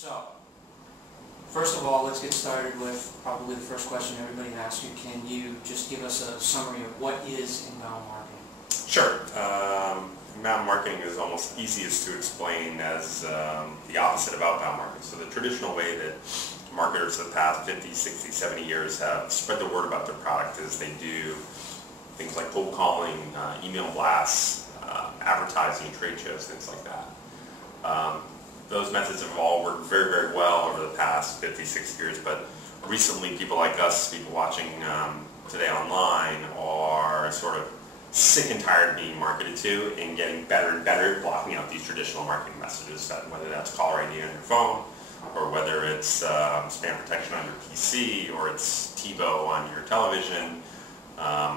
So, first of all, let's get started with probably the first question everybody asks you. Can you just give us a summary of what is inbound marketing? Sure. Inbound marketing is almost easiest to explain as the opposite of outbound marketing. So the traditional way that marketers of the past 50, 60, 70 years have spread the word about their product is they do things like cold calling, email blasts, advertising, trade shows, things like that. Those methods have all worked very, very well over the past 50, 60 years, but recently people like us, people watching today online, are sort of sick and tired of being marketed to and getting better and better at blocking out these traditional marketing messages, whether that's caller ID on your phone, or whether it's spam protection on your PC, or it's TiVo on your television,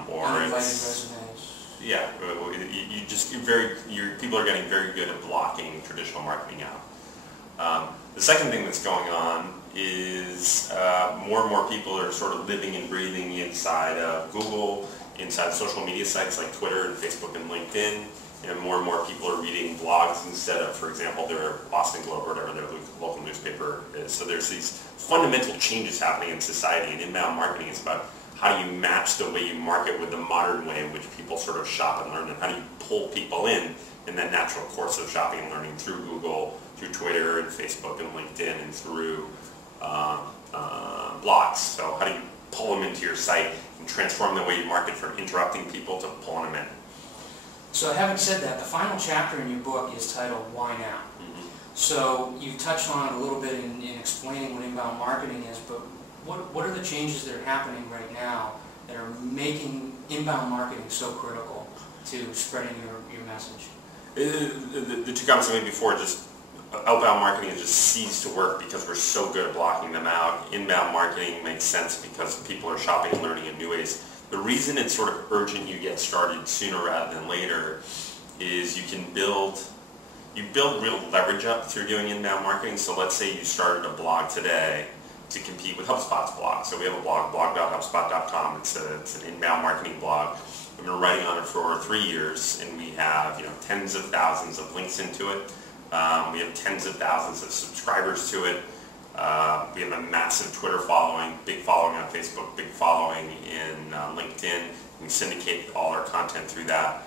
or it's... resumes. Yeah, people are getting very good at blocking traditional marketing out. The second thing that's going on is more and more people are sort of living and breathing inside of Google, inside social media sites like Twitter and Facebook and LinkedIn, and more people are reading blogs instead of, for example, their Boston Globe or whatever their local newspaper is. So there's these fundamental changes happening in society, and inbound marketing is about how do you match the way you market with the modern way in which people sort of shop and learn, and how do you pull people in that natural course of shopping and learning through Google, through Twitter and Facebook and LinkedIn, and through blogs. So how do you pull them into your site and transform the way you market from interrupting people to pulling them in? So having said that, the final chapter in your book is titled Why Now? Mm-hmm. So you touched on it a little bit in explaining what inbound marketing is, but what are the changes that are happening right now that are making inbound marketing so critical to spreading your message? The two comments I made before, just outbound marketing has just ceased to work because we're so good at blocking them out. Inbound marketing makes sense because people are shopping and learning in new ways. The reason it's sort of urgent you get started sooner rather than later is you build real leverage up through doing inbound marketing. So let's say you started a blog today to compete with HubSpot's blog. So we have a blog, blog.hubspot.com. It's an inbound marketing blog. We've been writing on it for 3 years, and we have tens of thousands of links into it. We have tens of thousands of subscribers to it. We have a massive Twitter following, big following on Facebook, big following in LinkedIn. We syndicate all our content through that.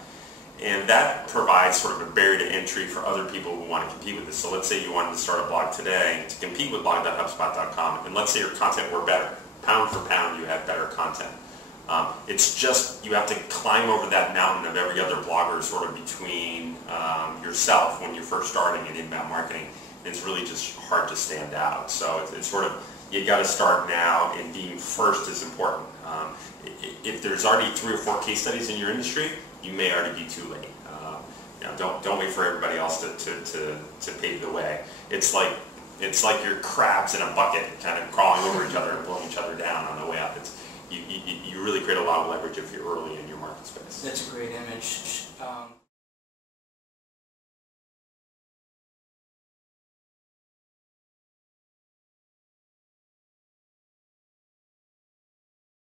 And that provides sort of a barrier to entry for other people who want to compete with this. So let's say you wanted to start a blog today to compete with blog.hubspot.com, and let's say your content were better. Pound for pound, you have better content. It's just you have to climb over that mountain of every other blogger sort of between yourself when you're first starting in inbound marketing. It's really just hard to stand out. So it's sort of, you got to start now, and being first is important. If there's already 3 or 4 case studies in your industry, you may already be too late. Don't wait for everybody else to pave the way. It's like you're crabs in a bucket, kind of crawling over each other and pulling each other down on the way up. You really create a lot of leverage if you're early in your market space. That's a great image.